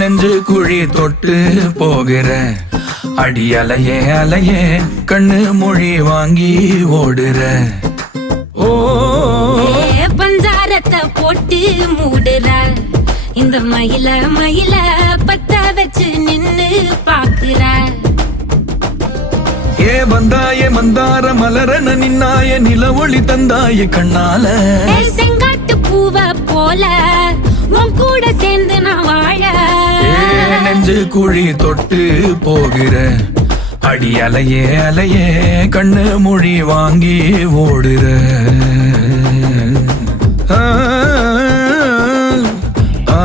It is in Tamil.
நெஞ்சு குழி தொட்டு போகிற அடி அலையே அலையே கண்ணு மொழி வாங்கி ஓடுற. ஓ பஞ்சாரத்தை போட்டு மூடுற இந்த மயில மயில பத்த வச்சு நின்னு பாக்குற. ஏ வந்தாய மந்தார மலரன நின்னாய நில ஒளி தந்தாய கண்ணால. செங்காட்டு பூவ போல உன் கூட சேர்ந்து நான் வாழ. நெஞ்சு குழி தொட்டு போகிற அடி அலையே அலையே கண்ணு மொழி வாங்கி ஓடுற. ஆ ஆ